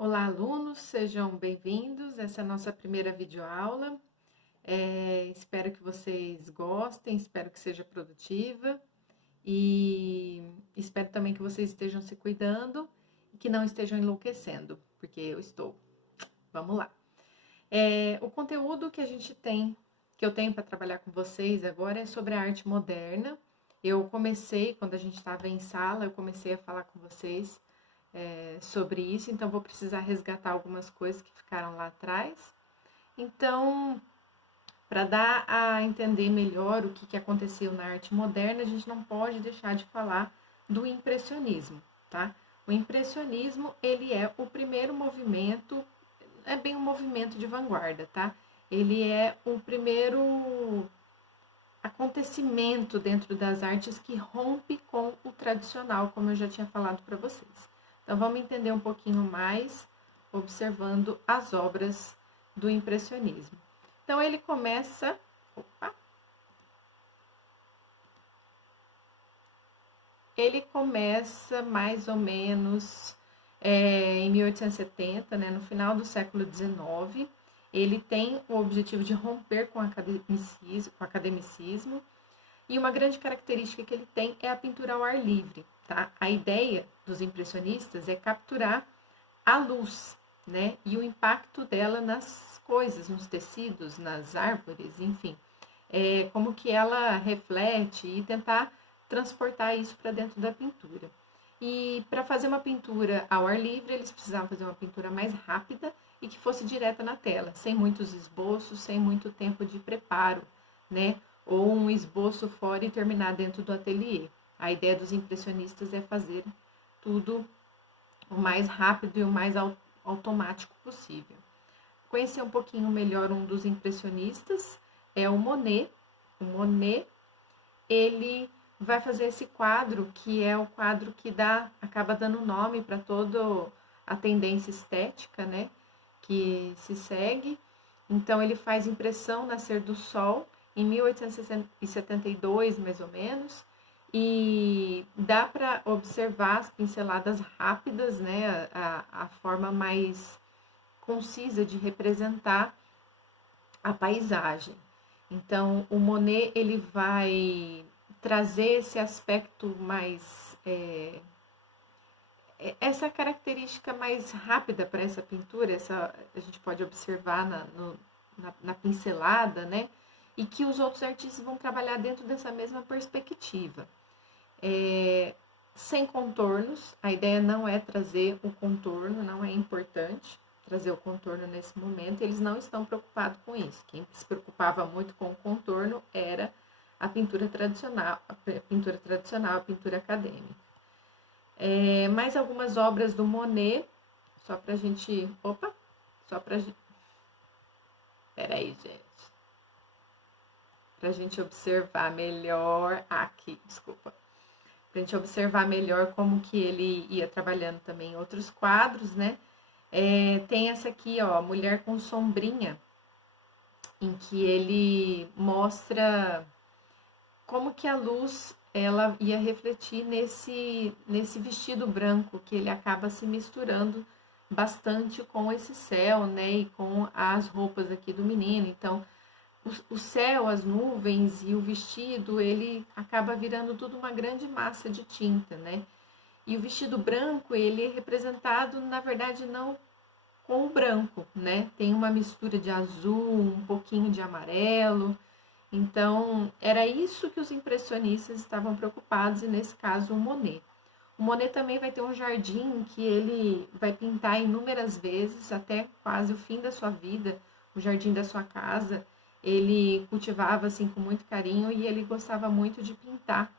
Olá, alunos, sejam bem-vindos. Essa é a nossa primeira videoaula. Espero que vocês gostem, espero que seja produtiva e espero também que vocês estejam se cuidando e que não estejam enlouquecendo, porque eu estou. Vamos lá. O conteúdo que eu tenho para trabalhar com vocês agora é sobre a arte moderna. Eu comecei, quando a gente estava em sala, eu comecei a falar com vocês sobre isso, então vou precisar resgatar algumas coisas que ficaram lá atrás. Então, para dar a entender melhor o que aconteceu na arte moderna, a gente não pode deixar de falar do impressionismo, tá? O impressionismo, ele é o primeiro movimento, é bem um movimento de vanguarda, tá? Ele é o primeiro acontecimento dentro das artes que rompe com o tradicional, como eu já tinha falado para vocês. Então, vamos entender um pouquinho mais observando as obras do impressionismo. Então, ele começa. Ele começa mais ou menos em 1870, né, no final do século XIX. Ele tem o objetivo de romper com o academicismo. E uma grande característica que ele tem é a pintura ao ar livre, tá? A ideia dos impressionistas é capturar a luz, né? E o impacto dela nas coisas, nos tecidos, nas árvores, enfim. Como que ela reflete e tentar transportar isso para dentro da pintura. E para fazer uma pintura ao ar livre, eles precisavam fazer uma pintura mais rápida e que fosse direta na tela, sem muitos esboços, sem muito tempo de preparo, né? Ou um esboço fora e terminar dentro do ateliê. A ideia dos impressionistas é fazer tudo o mais rápido e o mais automático possível. Conhecer um pouquinho melhor um dos impressionistas é o Monet. O Monet, ele vai fazer esse quadro, que é o quadro que acaba dando nome para toda a tendência estética, né, que se segue. Então, ele faz Impressão Nascer do Sol, em 1872, mais ou menos, e dá para observar as pinceladas rápidas, né, a forma mais concisa de representar a paisagem. Então, o Monet, ele vai trazer esse aspecto mais essa característica mais rápida para essa pintura, a gente pode observar na pincelada, né? E que os outros artistas vão trabalhar dentro dessa mesma perspectiva. Sem contornos, a ideia não é trazer o contorno, não é importante trazer o contorno nesse momento, eles não estão preocupados com isso. Quem se preocupava muito com o contorno era a pintura tradicional, a pintura acadêmica. Mais algumas obras do Monet, só pra gente. Opa! Só pra gente. Peraí, gente. Pra gente observar melhor. Aqui, desculpa. Pra gente observar melhor como que ele ia trabalhando também outros quadros, né? Tem essa aqui, ó, Mulher com Sombrinha, em que ele mostra como que a luz ela ia refletir nesse vestido branco, que ele acaba se misturando bastante com esse céu, né, e com as roupas aqui do menino. Então, o céu, as nuvens e o vestido, ele acaba virando tudo uma grande massa de tinta, né? E o vestido branco, ele é representado, na verdade, não com o branco, né? Tem uma mistura de azul, um pouquinho de amarelo. Então, era isso que os impressionistas estavam preocupados, e nesse caso, o Monet. O Monet também vai ter um jardim que ele vai pintar inúmeras vezes, até quase o fim da sua vida, o jardim da sua casa. Ele cultivava assim com muito carinho e ele gostava muito de pintar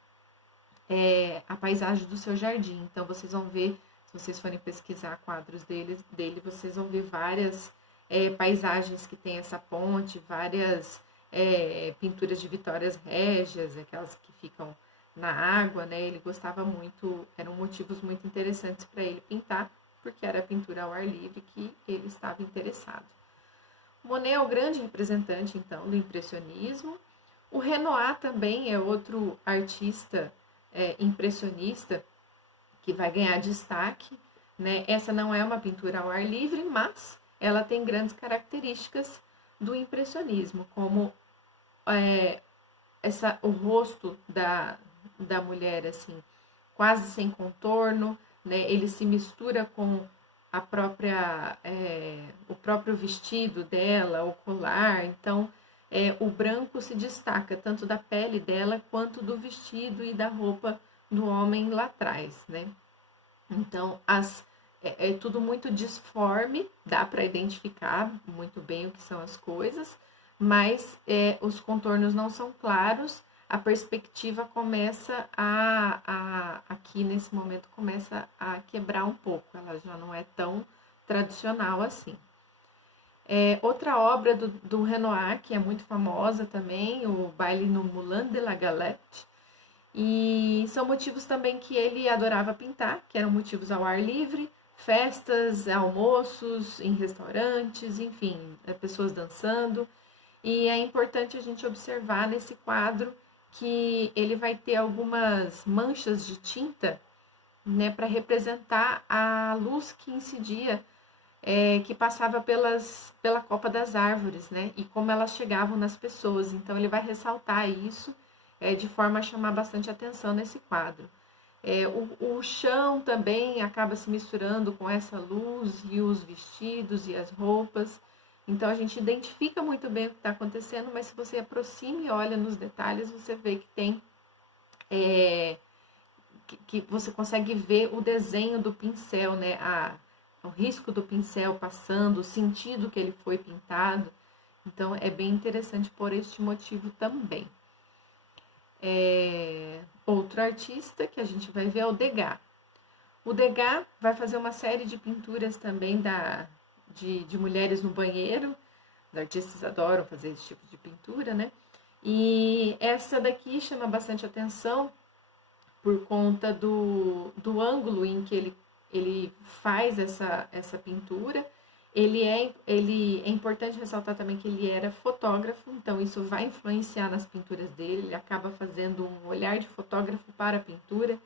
a paisagem do seu jardim. Então, vocês vão ver, se vocês forem pesquisar quadros dele vocês vão ver várias paisagens que tem essa ponte, várias pinturas de Vitórias Régias, aquelas que ficam na água, né? Ele gostava muito, eram motivos muito interessantes para ele pintar, porque era a pintura ao ar livre que ele estava interessado. Monet é o grande representante, então, do impressionismo. O Renoir também é outro artista impressionista que vai ganhar destaque né? Essa não é uma pintura ao ar livre, mas ela tem grandes características do impressionismo, como o rosto da mulher, assim, quase sem contorno, né? Ele se mistura com o próprio vestido dela, o colar. Então, o branco se destaca tanto da pele dela quanto do vestido e da roupa do homem lá atrás, né? Então, é tudo muito disforme, dá para identificar muito bem o que são as coisas, mas os contornos não são claros, a perspectiva começa aqui nesse momento, começa a quebrar um pouco, ela já não é tão tradicional assim. Outra obra do Renoir, que é muito famosa também, o Baile no Moulin de la Galette, e são motivos também que ele adorava pintar, que eram motivos ao ar livre, festas, almoços em restaurantes, enfim, pessoas dançando. E é importante a gente observar nesse quadro que ele vai ter algumas manchas de tinta, né, para representar a luz que incidia, que passava pela copa das árvores, né, e como elas chegavam nas pessoas. Então ele vai ressaltar isso de forma a chamar bastante atenção nesse quadro. O chão também acaba se misturando com essa luz e os vestidos e as roupas. Então a gente identifica muito bem o que está acontecendo, mas se você aproxima e olha nos detalhes, você vê que tem que você consegue ver o desenho do pincel, né? O risco do pincel passando, o sentido que ele foi pintado. Então é bem interessante por este motivo também. Outro artista que a gente vai ver é o Degas. O Degas vai fazer uma série de pinturas também de mulheres no banheiro. Os artistas adoram fazer esse tipo de pintura, né? E essa daqui chama bastante atenção por conta do ângulo em que ele faz essa pintura. É importante ressaltar também que ele era fotógrafo, então isso vai influenciar nas pinturas dele, ele acaba fazendo um olhar de fotógrafo para a pintura,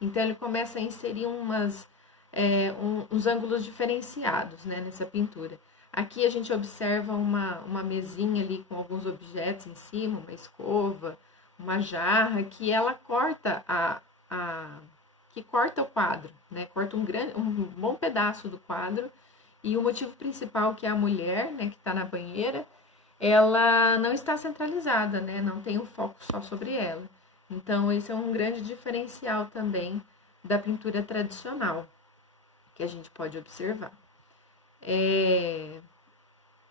então ele começa a inserir uns ângulos diferenciados, né, nessa pintura. Aqui a gente observa uma mesinha ali com alguns objetos em cima, uma escova, uma jarra, que ela corta que corta o quadro, né, corta um bom pedaço do quadro. E o motivo principal, que é a mulher, né, que está na banheira, ela não está centralizada, né, não tem o foco só sobre ela. Então, esse é um grande diferencial também da pintura tradicional, que a gente pode observar.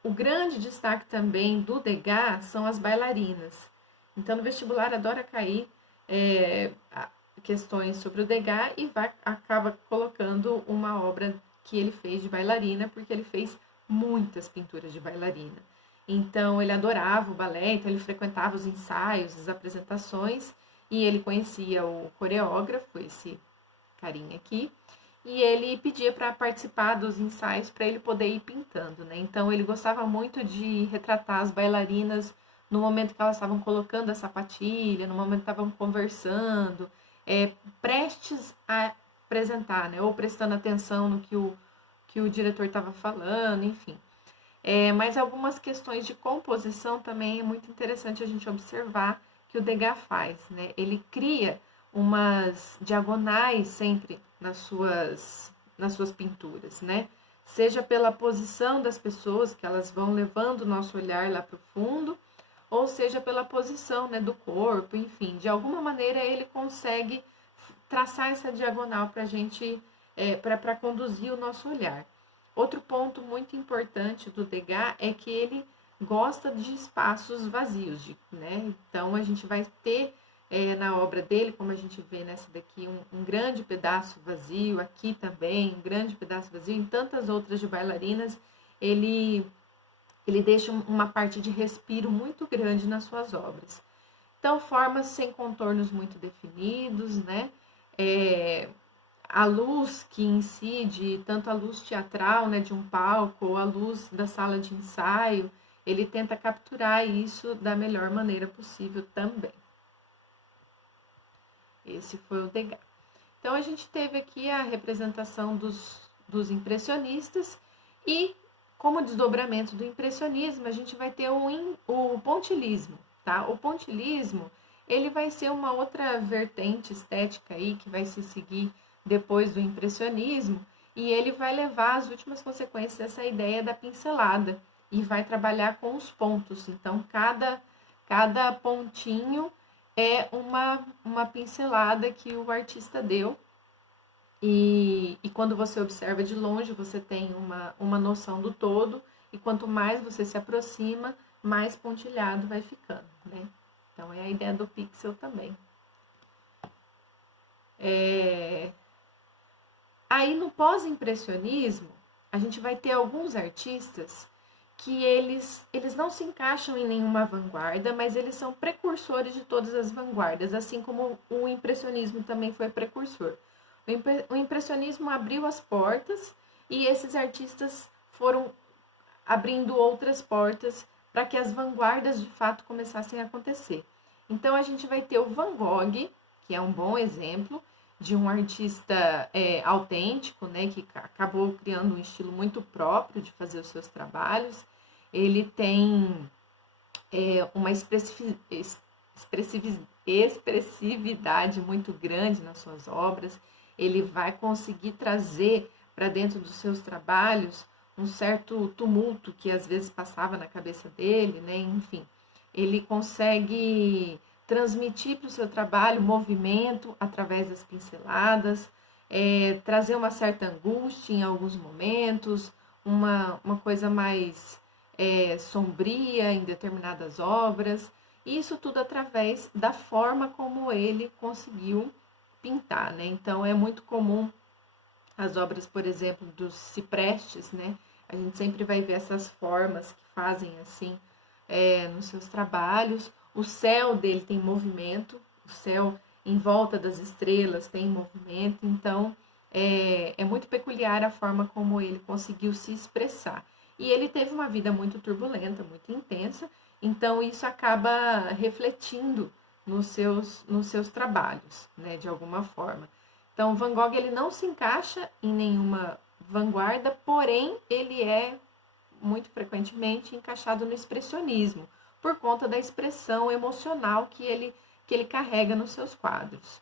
O grande destaque também do Degas são as bailarinas. Então, no vestibular adora cair questões sobre o Degas e acaba colocando uma obra que ele fez de bailarina, porque ele fez muitas pinturas de bailarina. Então, ele adorava o balé, então ele frequentava os ensaios, as apresentações, e ele conhecia o coreógrafo, esse carinha aqui, e ele pedia para participar dos ensaios para ele poder ir pintando, né? Então, ele gostava muito de retratar as bailarinas no momento que elas estavam colocando a sapatilha, no momento que estavam conversando, prestes a apresentar, né? Ou prestando atenção no que o diretor estava falando, enfim. Mas algumas questões de composição também é muito interessante a gente observar que o Degas faz, né? Ele cria umas diagonais sempre nas suas pinturas, né? Seja pela posição das pessoas, que elas vão levando o nosso olhar lá para o fundo, ou seja pela posição, né, do corpo, enfim. De alguma maneira ele consegue traçar essa diagonal para a gente, para conduzir o nosso olhar. Outro ponto muito importante do Degas é que ele gosta de espaços vazios, né? Então a gente vai ter na obra dele, como a gente vê nessa daqui, um grande pedaço vazio, aqui também, um grande pedaço vazio, em tantas outras de bailarinas, ele deixa uma parte de respiro muito grande nas suas obras. Então, formas sem contornos muito definidos, né? A luz que incide, tanto a luz teatral, né, de um palco, ou a luz da sala de ensaio, ele tenta capturar isso da melhor maneira possível também. Esse foi o Degas. Então, a gente teve aqui a representação dos dos impressionistas, e como desdobramento do impressionismo, a gente vai ter o pontilhismo, tá? O pontilhismo, ele vai ser uma outra vertente estética aí que vai se seguir depois do impressionismo, e ele vai levar às últimas consequências essa ideia da pincelada e vai trabalhar com os pontos. Então, cada pontinho é uma pincelada que o artista deu. E quando você observa de longe, você tem uma noção do todo, e quanto mais você se aproxima, mais pontilhado vai ficando, né? Então, é a ideia do pixel também. Aí, no pós-impressionismo, a gente vai ter alguns artistas que eles não se encaixam em nenhuma vanguarda, mas eles são precursores de todas as vanguardas, assim como o impressionismo também foi precursor. O impressionismo abriu as portas e esses artistas foram abrindo outras portas para que as vanguardas de fato começassem a acontecer. Então a gente vai ter o Van Gogh, que é um bom exemplo de um artista autêntico, né, que acabou criando um estilo muito próprio de fazer os seus trabalhos. Ele tem uma expressividade muito grande nas suas obras. Ele vai conseguir trazer para dentro dos seus trabalhos um certo tumulto que às vezes passava na cabeça dele, né? Enfim, ele consegue transmitir para o seu trabalho movimento através das pinceladas, trazer uma certa angústia em alguns momentos, uma coisa mais sombria em determinadas obras, isso tudo através da forma como ele conseguiu pintar, né? Então é muito comum as obras, por exemplo, dos ciprestes, né? A gente sempre vai ver essas formas que fazem assim nos seus trabalhos. O céu dele tem movimento, o céu em volta das estrelas tem movimento, então é muito peculiar a forma como ele conseguiu se expressar. E ele teve uma vida muito turbulenta, muito intensa, então isso acaba refletindo nos seus trabalhos, né, de alguma forma. Então, Van Gogh ele não se encaixa em nenhuma vanguarda, porém ele é muito frequentemente encaixado no expressionismo, por conta da expressão emocional que ele carrega nos seus quadros.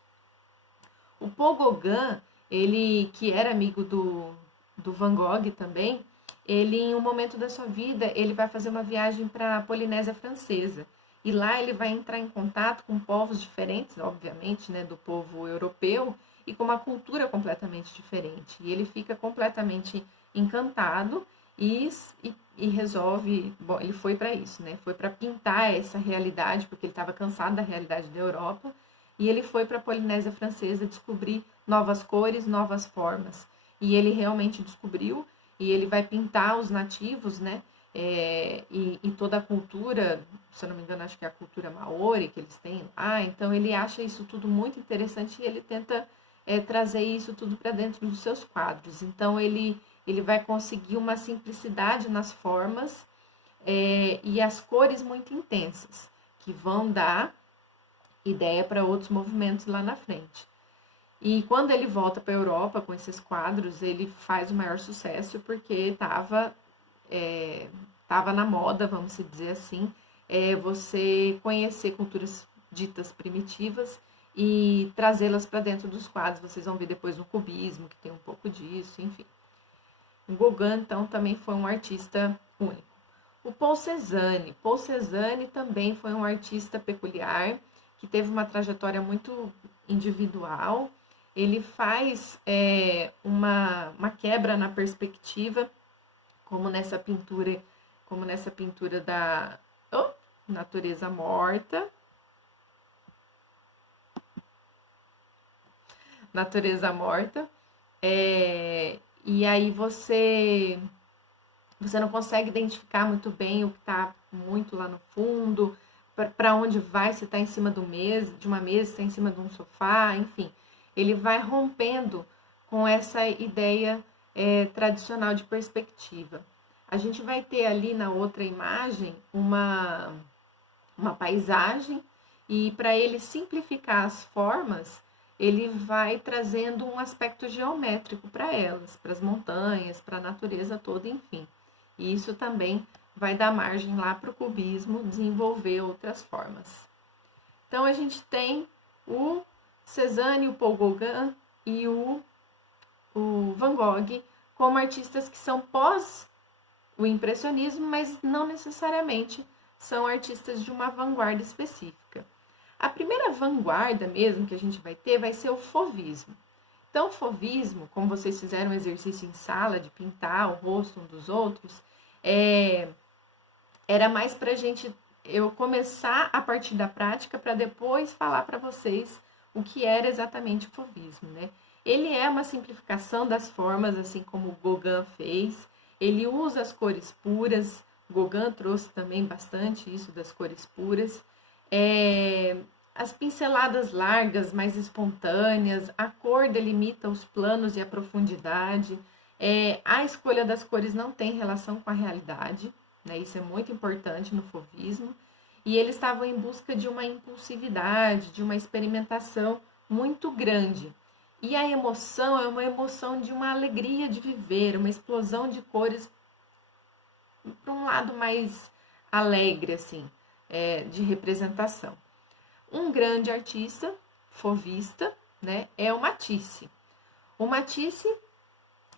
O Paul Gauguin, ele que era amigo do Van Gogh também, ele em um momento da sua vida, ele vai fazer uma viagem para a Polinésia Francesa. E lá ele vai entrar em contato com povos diferentes, obviamente, né, do povo europeu, e com uma cultura completamente diferente. E ele fica completamente encantado e resolve, bom, ele foi para isso, né? Foi para pintar essa realidade, porque ele estava cansado da realidade da Europa, e ele foi para a Polinésia Francesa descobrir novas cores, novas formas. E ele realmente descobriu, e ele vai pintar os nativos, né? E toda a cultura, se eu não me engano, acho que é a cultura maori que eles têm lá. Então ele acha isso tudo muito interessante e ele tenta trazer isso tudo para dentro dos seus quadros. Então ele vai conseguir uma simplicidade nas formas e as cores muito intensas, que vão dar ideia para outros movimentos lá na frente. E quando ele volta para a Europa com esses quadros, ele faz o maior sucesso porque estava na moda, vamos dizer assim, você conhecer culturas ditas primitivas e trazê-las para dentro dos quadros. Vocês vão ver depois no cubismo, que tem um pouco disso, enfim. O Gauguin, então, também foi um artista único. O Paul Cézanne também foi um artista peculiar, que teve uma trajetória muito individual. Ele faz uma quebra na perspectiva, como nessa pintura da natureza morta. Natureza morta. E aí você não consegue identificar muito bem o que está muito lá no fundo, para onde vai, se está em cima de uma mesa, se está em cima de um sofá, enfim. Ele vai rompendo com essa ideia tradicional de perspectiva. A gente vai ter ali na outra imagem uma paisagem, e para ele simplificar as formas, ele vai trazendo um aspecto geométrico para elas, para as montanhas, para a natureza toda, enfim. E isso também vai dar margem lá para o cubismo desenvolver outras formas. Então, a gente tem o Cézanne, o Paul Gauguin e o Van Gogh como artistas que são pós o impressionismo, mas não necessariamente são artistas de uma vanguarda específica. A primeira vanguarda mesmo que a gente vai ter vai ser o fauvismo. Então, o fauvismo, como vocês fizeram um exercício em sala de pintar o rosto um dos outros, era mais para eu começar a partir da prática para depois falar para vocês o que era exatamente o fauvismo, né? Ele é uma simplificação das formas, assim como o Gauguin fez. Ele usa as cores puras. Gauguin trouxe também bastante isso das cores puras. As pinceladas largas, mais espontâneas. A cor delimita os planos e a profundidade. A escolha das cores não tem relação com a realidade, né? Isso é muito importante no fauvismo. E eles estavam em busca de uma impulsividade, de uma experimentação muito grande. E a emoção é uma emoção de uma alegria de viver, uma explosão de cores para um lado mais alegre, assim, de representação. Um grande artista, fauvista, né, é o Matisse. O Matisse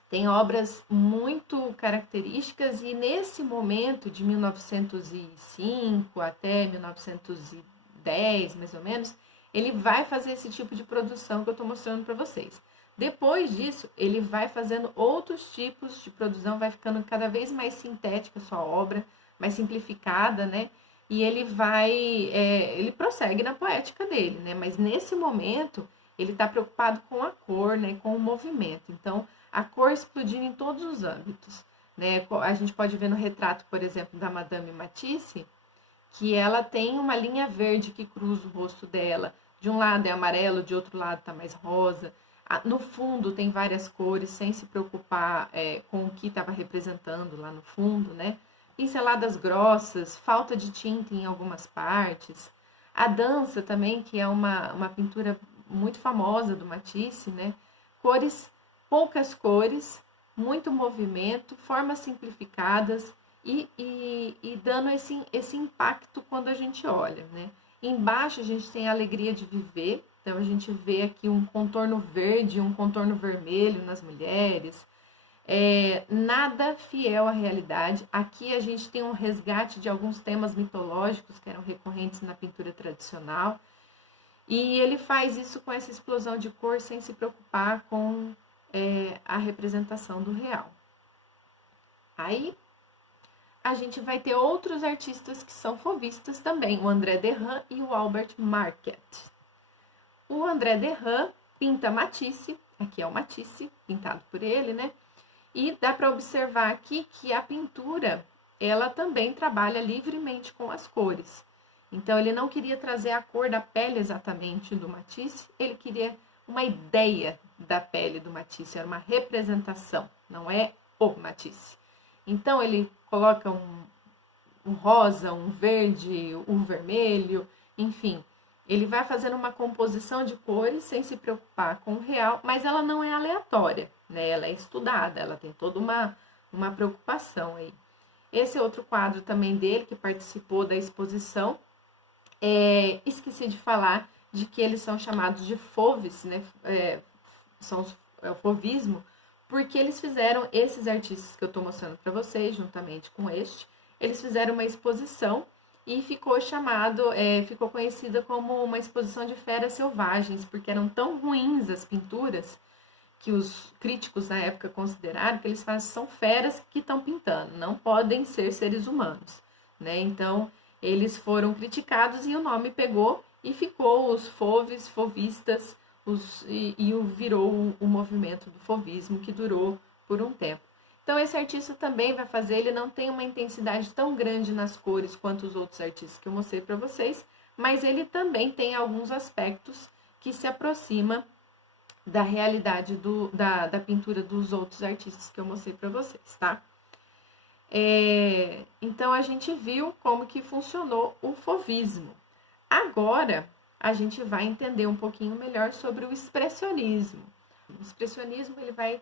tem obras muito características e nesse momento de 1905 até 1910, mais ou menos, ele vai fazer esse tipo de produção que eu estou mostrando para vocês. Depois disso, ele vai fazendo outros tipos de produção, vai ficando cada vez mais sintética a sua obra, mais simplificada, né? E ele prossegue na poética dele, né? Mas nesse momento, ele está preocupado com a cor, né? Com o movimento. Então, a cor explodindo em todos os âmbitos, né? A gente pode ver no retrato, por exemplo, da Madame Matisse, que ela tem uma linha verde que cruza o rosto dela. De um lado é amarelo, de outro lado está mais rosa. No fundo tem várias cores, sem se preocupar com o que estava representando lá no fundo, né? Pinceladas grossas, falta de tinta em algumas partes. A dança também, que é uma pintura muito famosa do Matisse, né? Poucas cores, muito movimento, formas simplificadas e dando esse impacto quando a gente olha, né? Embaixo a gente tem a alegria de viver, então a gente vê aqui um contorno verde, um contorno vermelho nas mulheres, nada fiel à realidade. Aqui a gente tem um resgate de alguns temas mitológicos que eram recorrentes na pintura tradicional, e ele faz isso com essa explosão de cor sem se preocupar com a representação do real. Aí a gente vai ter outros artistas que são fauvistas também, o André Derain e o Albert Marquet. O André Derain pinta Matisse, aqui é o Matisse, pintado por ele, né? E dá para observar aqui que a pintura, ela também trabalha livremente com as cores. Então, ele não queria trazer a cor da pele exatamente do Matisse, ele queria uma ideia da pele do Matisse, era uma representação, não é o Matisse. Então, ele coloca um rosa, um verde, um vermelho, enfim. Ele vai fazendo uma composição de cores sem se preocupar com o real, mas ela não é aleatória, né? Ela é estudada, ela tem toda uma preocupação aí. Esse é outro quadro também dele, que participou da exposição. Esqueci de falar de que eles são chamados de fauves, né? O fauvismo, porque eles fizeram, esses artistas que eu estou mostrando para vocês, juntamente com eles fizeram uma exposição e ficou conhecida como uma exposição de feras selvagens, porque eram tão ruins as pinturas que os críticos na época consideraram que eles são feras que estão pintando, não podem ser seres humanos, né? Então, eles foram criticados e o nome pegou e ficou os fauves, fauvistas, virou o movimento do fauvismo, que durou por um tempo. Então, esse artista também vai fazer, ele não tem uma intensidade tão grande nas cores quanto os outros artistas que eu mostrei para vocês, mas ele também tem alguns aspectos que se aproximam da realidade da pintura dos outros artistas que eu mostrei para vocês, tá? Então, a gente viu como que funcionou o fauvismo. Agora, a gente vai entender um pouquinho melhor sobre o expressionismo. O expressionismo ele vai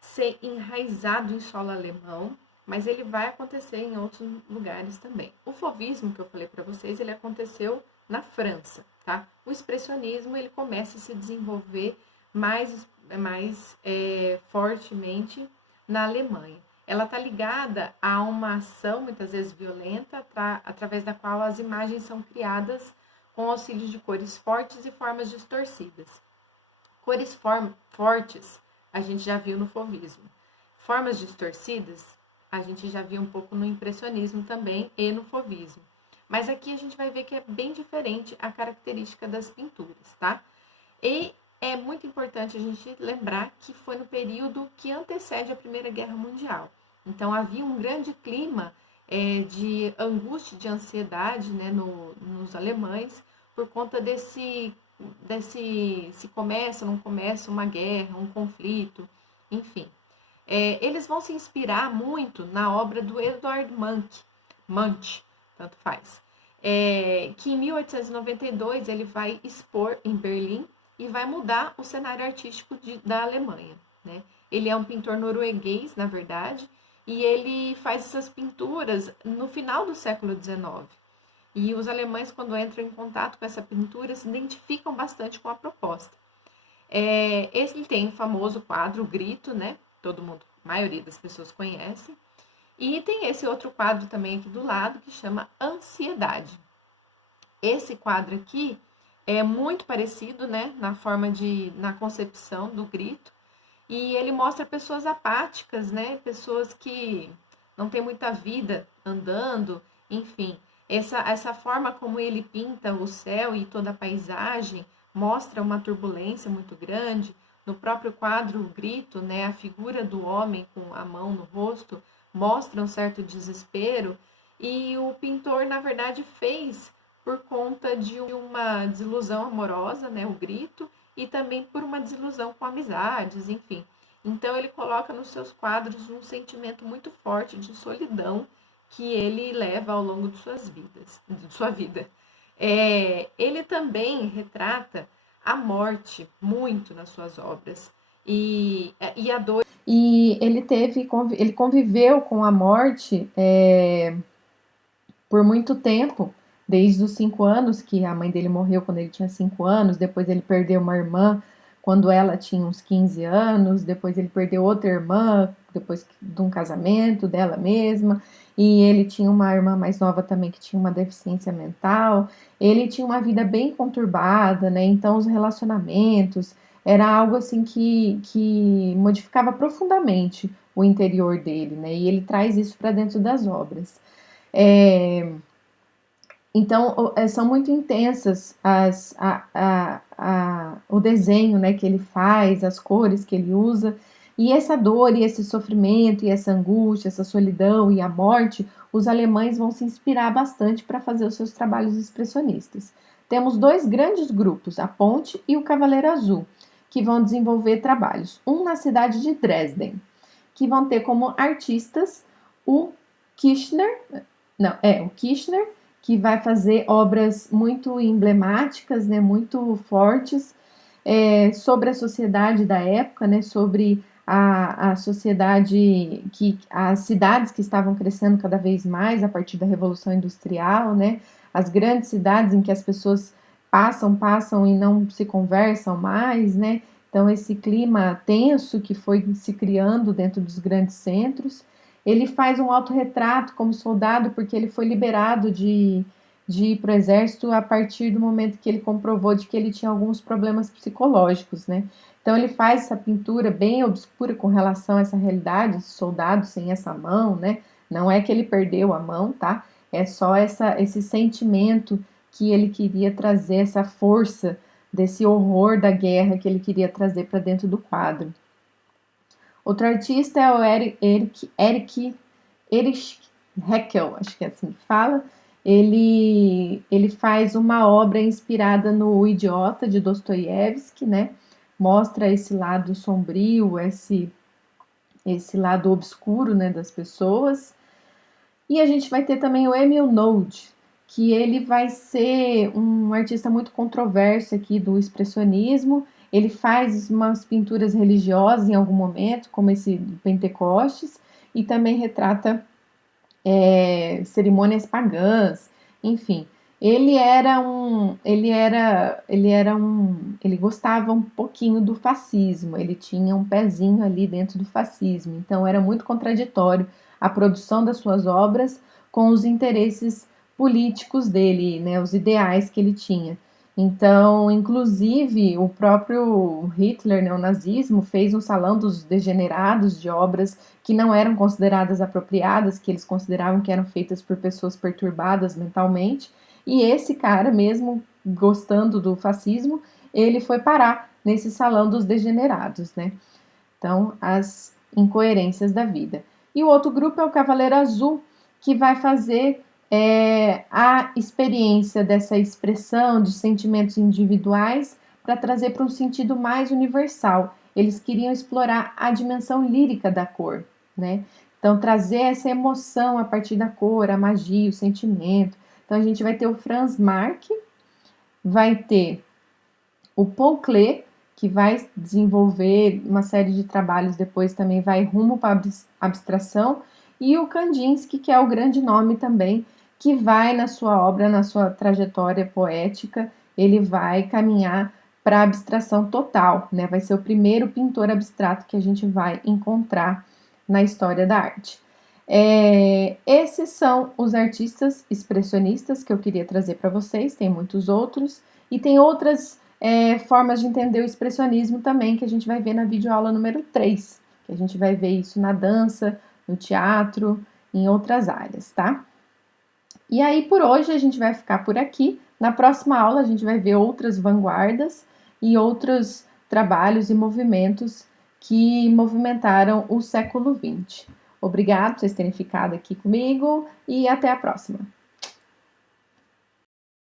ser enraizado em solo alemão, mas ele vai acontecer em outros lugares também. O fauvismo que eu falei para vocês, ele aconteceu na França, tá? O expressionismo ele começa a se desenvolver mais fortemente na Alemanha. Ela está ligada a uma ação, muitas vezes violenta, através da qual as imagens são criadas com auxílio de cores fortes e formas distorcidas. Cores fortes a gente já viu no fauvismo. Formas distorcidas a gente já viu um pouco no impressionismo também e no fauvismo. Mas aqui a gente vai ver que é bem diferente a característica das pinturas, tá? E é muito importante a gente lembrar que foi no período que antecede a Primeira Guerra Mundial. Então, havia um grande clima de angústia, de ansiedade, né, nos alemães, por conta desse se começa ou não começa uma guerra, um conflito, enfim. Eles vão se inspirar muito na obra do Eduard Munch, tanto faz, que em 1892 ele vai expor em Berlim e vai mudar o cenário artístico da Alemanha, né? Ele é um pintor norueguês, na verdade, e ele faz essas pinturas no final do século XIX. E os alemães, quando entram em contato com essa pintura, se identificam bastante com a proposta. Ele tem o famoso quadro O Grito, né? Todo mundo, a maioria das pessoas conhece. E tem esse outro quadro também aqui do lado, que chama Ansiedade. Esse quadro aqui é muito parecido, né, na concepção do grito, e ele mostra pessoas apáticas, né, pessoas que não têm muita vida andando, enfim. Essa forma como ele pinta o céu e toda a paisagem mostra uma turbulência muito grande. No próprio quadro, o grito, né, a figura do homem com a mão no rosto mostra um certo desespero, e o pintor, na verdade, fez por conta de uma desilusão amorosa, né, o grito, e também por uma desilusão com amizades, enfim. Então ele coloca nos seus quadros um sentimento muito forte de solidão que ele leva ao longo de sua vida. Ele também retrata a morte muito nas suas obras e a dor. E ele conviveu com a morte por muito tempo, desde os 5 anos, que a mãe dele morreu quando ele tinha 5 anos, depois ele perdeu uma irmã quando ela tinha uns 15 anos, depois ele perdeu outra irmã, depois de um casamento dela mesma, e ele tinha uma irmã mais nova também que tinha uma deficiência mental. Ele tinha uma vida bem conturbada, né? Então os relacionamentos era algo assim que modificava profundamente o interior dele, né? E ele traz isso para dentro das obras. Então, são muito intensas o desenho, né, que ele faz, as cores que ele usa, e essa dor e esse sofrimento e essa angústia, essa solidão e a morte, os alemães vão se inspirar bastante para fazer os seus trabalhos expressionistas. Temos 2 grandes grupos, a Ponte e o Cavaleiro Azul, que vão desenvolver trabalhos. Um na cidade de Dresden, que vão ter como artistas o Kirchner, que vai fazer obras muito emblemáticas, né, muito fortes, sobre a sociedade da época, né, sobre a sociedade, as cidades que estavam crescendo cada vez mais a partir da Revolução Industrial, né, as grandes cidades em que as pessoas passam e não se conversam mais, né, então esse clima tenso que foi se criando dentro dos grandes centros. Ele faz um autorretrato como soldado porque ele foi liberado de ir para o exército a partir do momento que ele comprovou de que ele tinha alguns problemas psicológicos, né? Então ele faz essa pintura bem obscura com relação a essa realidade, esse soldado sem essa mão, né? Não é que ele perdeu a mão, tá? É só esse sentimento que ele queria trazer, essa força desse horror da guerra que ele queria trazer para dentro do quadro. Outro artista é o Erich Heckel, acho que é assim que fala. Ele faz uma obra inspirada no O Idiota, de Dostoiévski, né? Mostra esse lado sombrio, esse lado obscuro, né, das pessoas. E a gente vai ter também o Emil Nolde, que ele vai ser um artista muito controverso aqui do expressionismo. Ele faz umas pinturas religiosas em algum momento, como esse do Pentecostes, e também retrata cerimônias pagãs, enfim. Ele gostava um pouquinho do fascismo, ele tinha um pezinho ali dentro do fascismo, então era muito contraditório a produção das suas obras com os interesses políticos dele, né, os ideais que ele tinha. Então, inclusive, o próprio Hitler, né, o nazismo, fez um salão dos degenerados de obras que não eram consideradas apropriadas, que eles consideravam que eram feitas por pessoas perturbadas mentalmente. E esse cara, mesmo gostando do fascismo, ele foi parar nesse salão dos degenerados, né? Então, as incoerências da vida. E o outro grupo é o Cavaleiro Azul, que vai fazer a experiência dessa expressão de sentimentos individuais para trazer para um sentido mais universal. Eles queriam explorar a dimensão lírica da cor, né? Então, trazer essa emoção a partir da cor, a magia, o sentimento. Então, a gente vai ter o Franz Marc, vai ter o Paul Klee, que vai desenvolver uma série de trabalhos depois também vai rumo para a abstração, e o Kandinsky, que é o grande nome também, que vai na sua obra, na sua trajetória poética, ele vai caminhar para a abstração total, né? Vai ser o primeiro pintor abstrato que a gente vai encontrar na história da arte. Esses são os artistas expressionistas que eu queria trazer para vocês, tem muitos outros, e tem outras formas de entender o expressionismo também, que a gente vai ver na videoaula número 3, que a gente vai ver isso na dança, no teatro, em outras áreas, tá? E aí, por hoje, a gente vai ficar por aqui. Na próxima aula, a gente vai ver outras vanguardas e outros trabalhos e movimentos que movimentaram o século XX. Obrigado por vocês terem ficado aqui comigo e até a próxima.